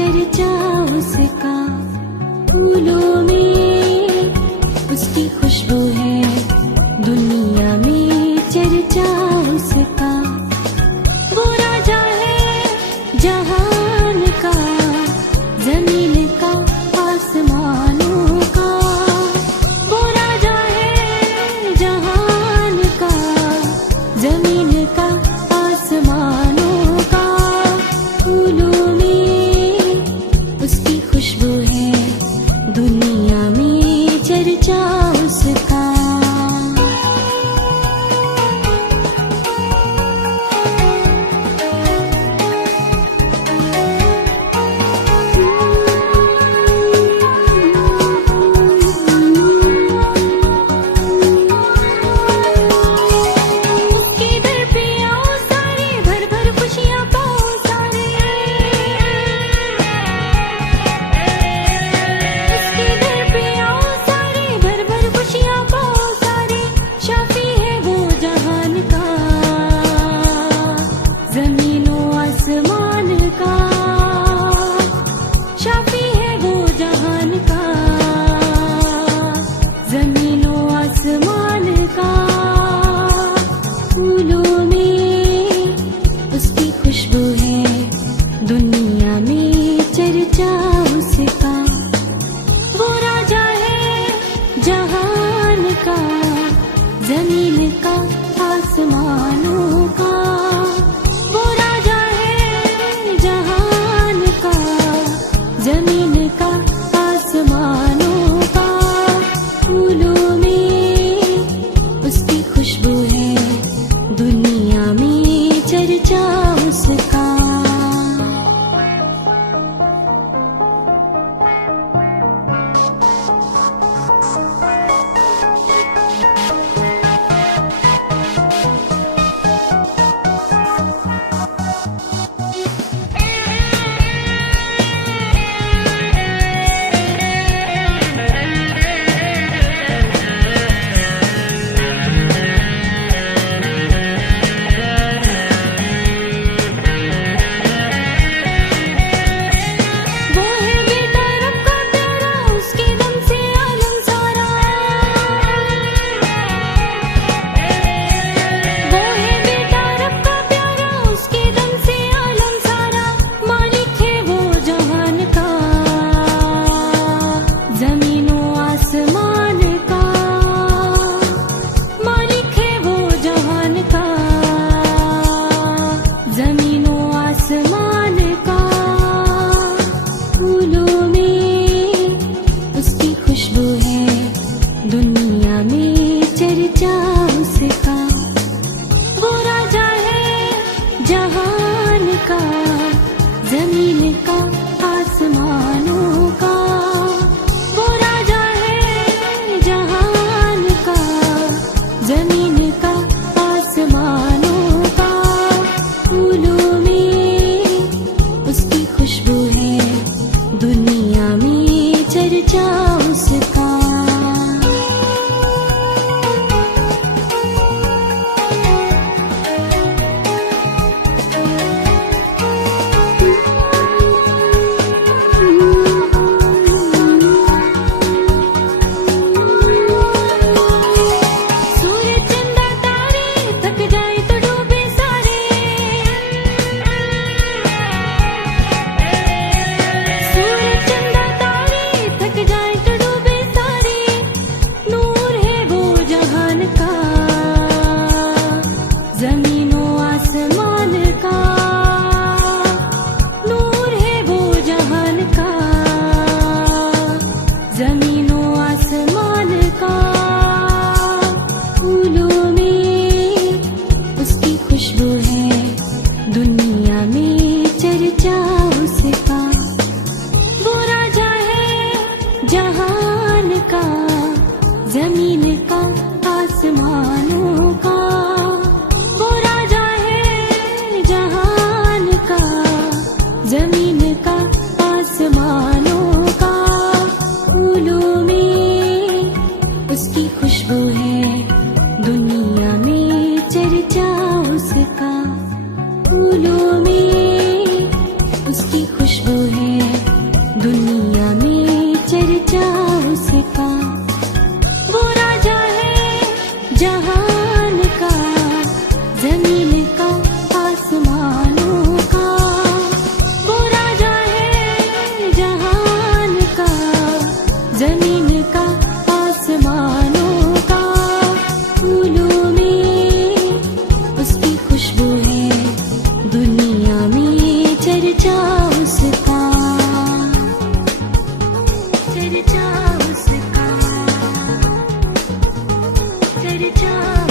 चर्चा उसका, फूलों में उसकी खुशबू है, दुनिया में चर्चा उसका। वो राजा है जहान का, जमीन का आसमानों का। वो राजा है जहान का, जमीन का आसमानों का। फूलों में उसकी खुशबू है, दुनिया में चर्चा उसका। दुनिया में चर्चा उसका। वो राजा है जहान का, जमीन का आसमानों का। वो राजा है जहान का, जमीन का आसमानों का। फूलों में उसकी खुशबू है, दुनिया में चर्चा उसका। दुनिया में चर्चा उसका। वो राजा है जहान का, जमीन का आसमानों का। वो राजा है जहान का, जमीन का आसमानों का। फूलों में उसकी खुशबू है, दुनिया में चर्चा उसका। दुनिया में चर्चा उसका। वो राजा है जहान का, जमीन का आसमानों का। वो राजा है जहान का, जमीन का आसमानों का। फूलों में उसकी खुशबू है, दुनिया में चर्चा उसका। फूलों में उसकी खुशबू है, उसका, चर्चा